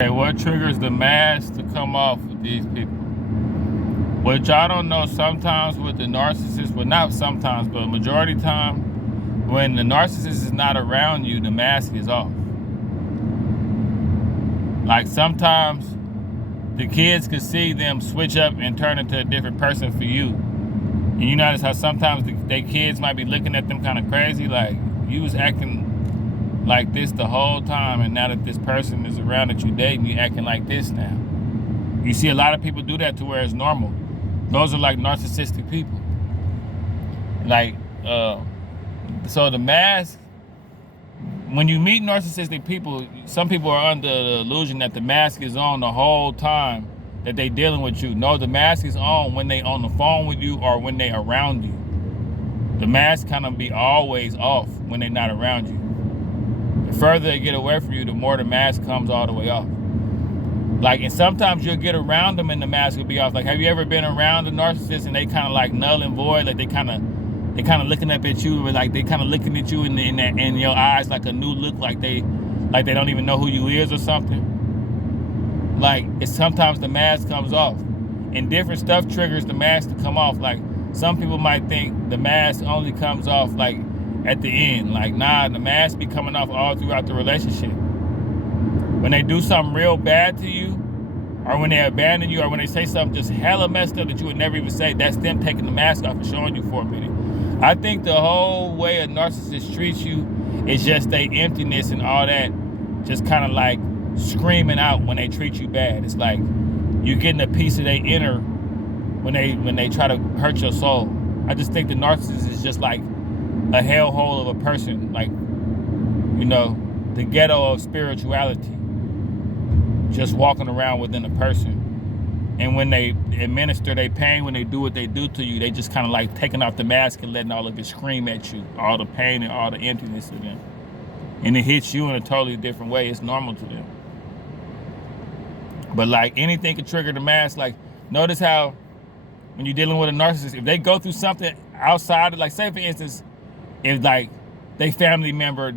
Okay, what triggers the mask to come off with these people? What y'all don't know, sometimes with the narcissist, well, not sometimes, but majority time, when the narcissist is not around you, the mask is off. Like sometimes the kids could see them switch up and turn into a different person for you. And you notice how sometimes their kids might be looking at them kind of crazy, like you was acting like this the whole time, and now that this person is around that you dating, you acting like this now. You see a lot of people do that to where it's normal. Those are like narcissistic people. Like, so the mask, when you meet narcissistic people, some people are under the illusion that the mask is on the whole time that they dealing with you. No, the mask is on when they on the phone with you or when they around you. The mask kind of be always off when they not around you. The further they get away from you, the more the mask comes all the way off. Like, and sometimes you'll get around them and the mask will be off. Like, have you ever been around a narcissist and they kind of like null and void? Like they kind of looking up at you, but like they kind of looking at you in your eyes like a new look, like they don't even know who you is or something. Like, it's sometimes the mask comes off, and different stuff triggers the mask to come off. Like, some people might think the mask only comes off like at the end. Like, nah, the mask be coming off all throughout the relationship. When they do something real bad to you, or when they abandon you, or when they say something just hella messed up that you would never even say, that's them taking the mask off and showing you for a minute. I think the whole way a narcissist treats you is just their emptiness and all that, just kind of like screaming out when they treat you bad. It's like you're getting a piece of their inner when they try to hurt your soul. I just think the narcissist is just like a hellhole of a person, like, you know, the ghetto of spirituality, just walking around within a person. And when they administer their pain, when they do what they do to you, they just kind of like taking off the mask and letting all of it scream at you, all the pain and all the emptiness of them. And it hits you in a totally different way. It's normal to them. But like anything can trigger the mask. Like, notice how when you're dealing with a narcissist, if they go through something outside of, like, say for instance, if like they family member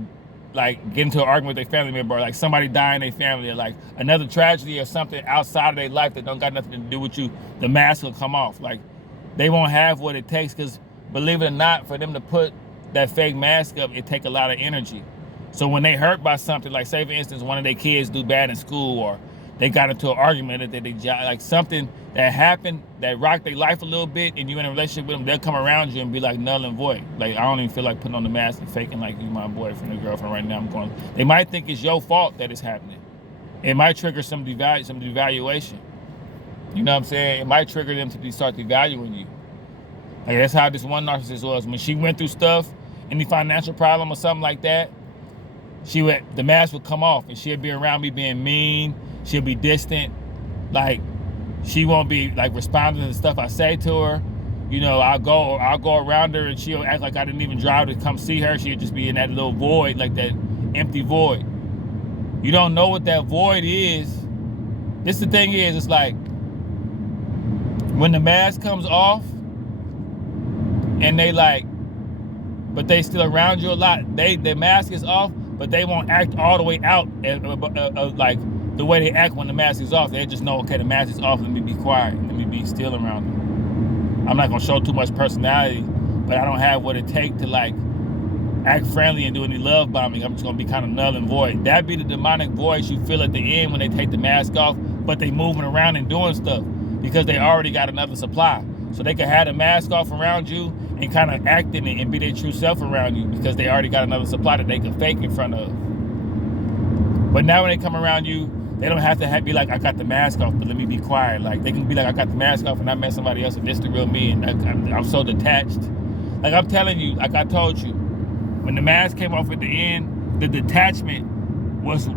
like get into an argument with their family member, or like somebody die in their family, or like another tragedy or something outside of their life that don't got nothing to do with you, the mask will come off. Like, they won't have what it takes, because believe it or not, for them to put that fake mask up, it take a lot of energy. So when they hurt by something, like say for instance, one of their kids do bad in school, or they got into an argument that they like something that happened that rocked their life a little bit, and you in a relationship with them, they'll come around you and be like null and void. Like, I don't even feel like putting on the mask and faking like you my boyfriend or girlfriend right now. They might think it's your fault that it's happening. It might trigger some devaluation. You know what I'm saying? It might trigger them to start devaluing you. Like, that's how this one narcissist was. When she went through stuff, any financial problem or something like that, the mask would come off, and she'd be around me being mean. She'll be distant. Like, she won't be like responding to the stuff I say to her. You know, I'll go around her and she'll act like I didn't even drive to come see her. She'll just be in that little void, like that empty void. You don't know what that void is. The thing is, it's like when the mask comes off and they like, but they still around you a lot. Their mask is off, but they won't act all the way out like the way they act when the mask is off. They just know, okay, the mask is off, let me be quiet, let me be still around them. I'm not gonna show too much personality, but I don't have what it takes to like act friendly and do any love bombing. I'm just gonna be kind of null and void. That be the demonic voice you feel at the end when they take the mask off, but they moving around and doing stuff because they already got another supply. So they can have the mask off around you and kind of act in it and be their true self around you, because they already got another supply that they can fake in front of. But now when they come around you, they don't have to be like, I got the mask off, but let me be quiet. Like, they can be like, I got the mask off and I met somebody else and this the real me, and I'm so detached. Like, I'm telling you, like I told you, when the mask came off at the end, the detachment was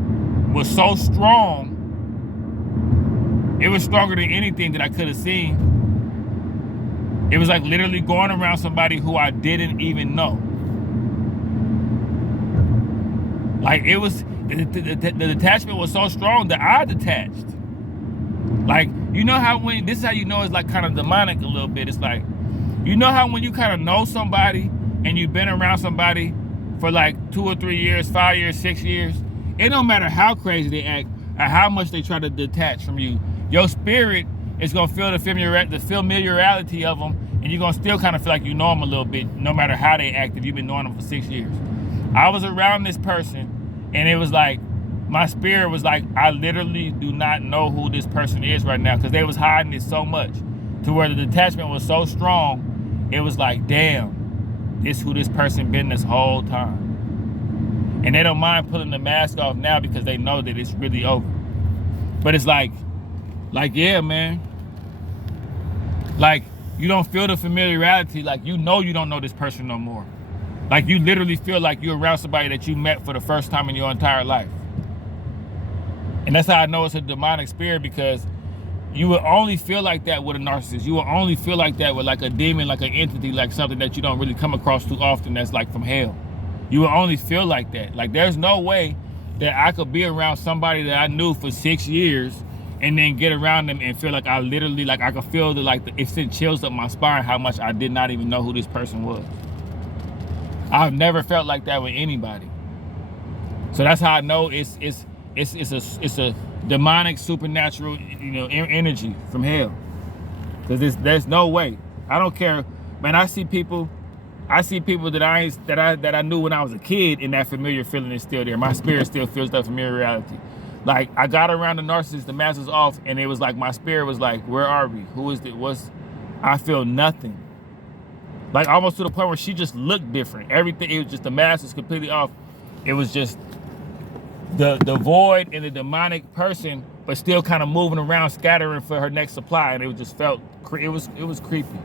so strong. It was stronger than anything that I could have seen. It was like literally going around somebody who I didn't even know. Like, it was, the detachment was so strong that I detached. Like, you know how this is how you know it's like kind of demonic a little bit. It's like, you know how when you kind of know somebody and you've been around somebody for like 2 or 3 years, 5 years, 6 years, it don't matter how crazy they act, and how much they try to detach from you, your spirit is gonna feel the familiarity of them, and you're gonna still kind of feel like you know them a little bit, no matter how they act. If you've been knowing them for 6 years, I was around this person, and it was like my spirit was like, I literally do not know who this person is right now, because they was hiding it so much, to where the detachment was so strong. It was like, damn, this who this person been this whole time. And they don't mind pulling the mask off now because they know that it's really over. But it's like, yeah, man. Like, you don't feel the familiarity. Like, you know you don't know this person no more. Like, you literally feel like you're around somebody that you met for the first time in your entire life. And that's how I know it's a demonic spirit, because you will only feel like that with a narcissist. You will only feel like that with like a demon, like an entity, like something that you don't really come across too often that's like from hell. You will only feel like that. Like, there's no way that I could be around somebody that I knew for 6 years and then get around them and feel like I literally, like I could feel it sent chills up my spine how much I did not even know who this person was. I've never felt like that with anybody. So that's how I know it's a demonic, supernatural, energy from hell. Because there's no way. I don't care, man. I see people that I knew when I was a kid, and that familiar feeling is still there. My spirit still feels that familiarity. Like, I got around the narcissist, the mask was off, and it was like my spirit was like, where are we? Who is it? I feel nothing. Like, almost to the point where she just looked different. Everything, it was just, the mask was completely off. It was just the void and the demonic person, but still kind of moving around, scattering for her next supply, and it just felt, it was creepy.